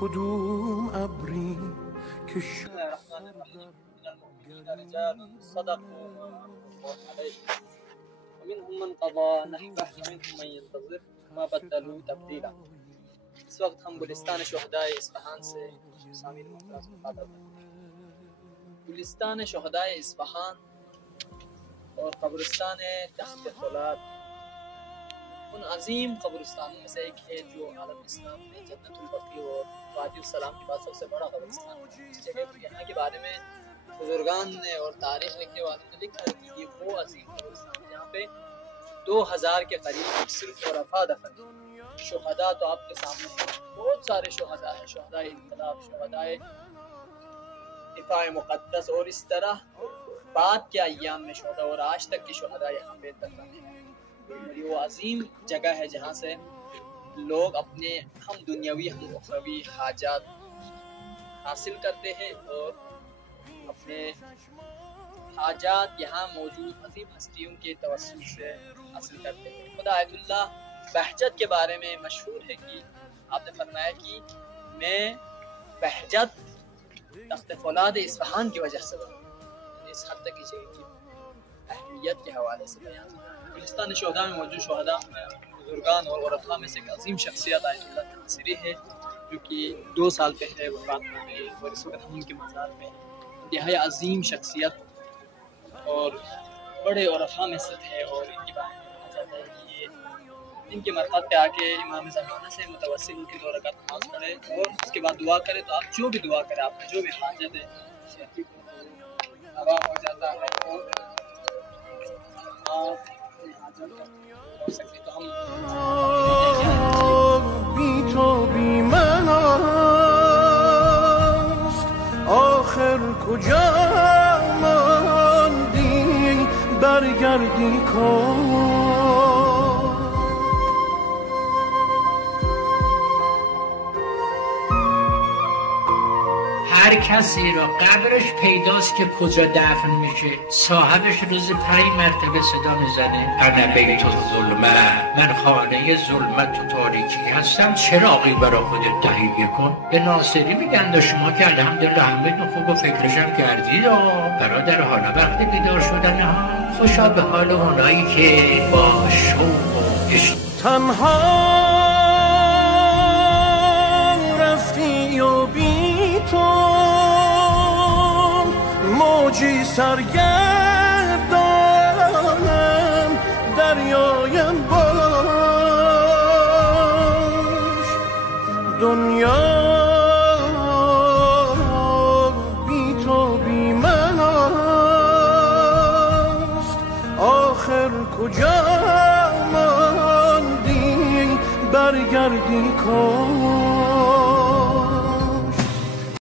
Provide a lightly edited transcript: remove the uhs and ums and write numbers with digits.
کدوم ابری که رجال صدقوا ما عليه ومنهم من قضى نحبه ومنهم من ينتظر ما بدلوا تبديلا. اس وقت ہم گلستان شہدائے اصفہان سے سامعین محترم مخاطب ہیں. گلستان شہدائے اصفہان اور قبرستان تخت فولاد ان عظیم قبرستانوں میں سے ایک ہے جو عالم اسلام میں جنت البقیع اور وادی السلام کے بعد سب سے بڑا قبرستان ہے. اس جگہ پر یہاں کے بارے میں بزرگان نے اور تاریخ لکھنے والوں نے لکھا ہے کہ یہ وہ عظیم قبرستان ہے جہاں پہ 2000 کے قریب صرف شرفاء دفن ہیں. شہداء تو آپ کے سامنے ہیں، بہت سارے شہداء ہیں، شہداء انقلاب، شہداء دفاع مقدس، اور اس طرح بعد کے ایام میں شہداء اور آج تک کے شہداء یہاں پہ دفن ہیں. یہ وہ عظیم جگہ ہے جہاں سے لوگ اپنے ہم دنیاوی ہم اخروی حاجات حاصل کرتے ہیں اور اپنے حاجات یہاں موجود عظیم ہستیوں کے توسل سے حاصل کرتے ہیں. خدا آیت اللہ بہجت کے بارے میں مشہور ہے کہ آپ نے فرمایا کہ میں بہجت تخت فولاد اصفہان کی وجہ سے اس حد تک اس جگہ کی اہمیت کے حوالے سے بیان ہے. گلستان شہداء میں موجود شہداء بزرگان اور عرفاء میں سے ایک عظیم شخصیت آیت اللہ ناصری ہے جو کہ 2 سال پہلے وفات ہو گئی اور اس وقت ہم ان کے مزار میں انتہائی عظیم شخصیت اور بڑے عرفاء میں سے تھے، اور ان کے بارے میں کہا جاتا ہے کہ یہ ان کے مرقد پہ آ کے امام زمانہ سے متوسل ان کی 2 رکعت نماز پڑھے اور اس کے بعد دعا کرے تو آپ جو بھی دعا کرے، آپ جو بھی حاجت ہے ہوا ہو جاتا ہے اور آپ اپنی حاجت ہو سکتی. تو ہم بی تو بی من است آخر کجا ماندی برگردی کن. هر کسی را قبرش پیداست که کجا دفن میشه، صاحبش روز 5 مرتبه صدا میزنه انا بیت الظلمه، من خانه ظلمت و تاریکی هستم، چراغی برا خودت تهیه کن. به ناصری میگن دا شما که الحمدلله همه خوب و فکرشم کردید برادر، حالا وقت بیدار شدن ها، خوشا به حال اونایی که با شوق و عشق تنها رفتی و بی تو موجی سرگردانم دریایم باش. دنیا بی تو بی من است آخر کجا ماندی برگردی کن.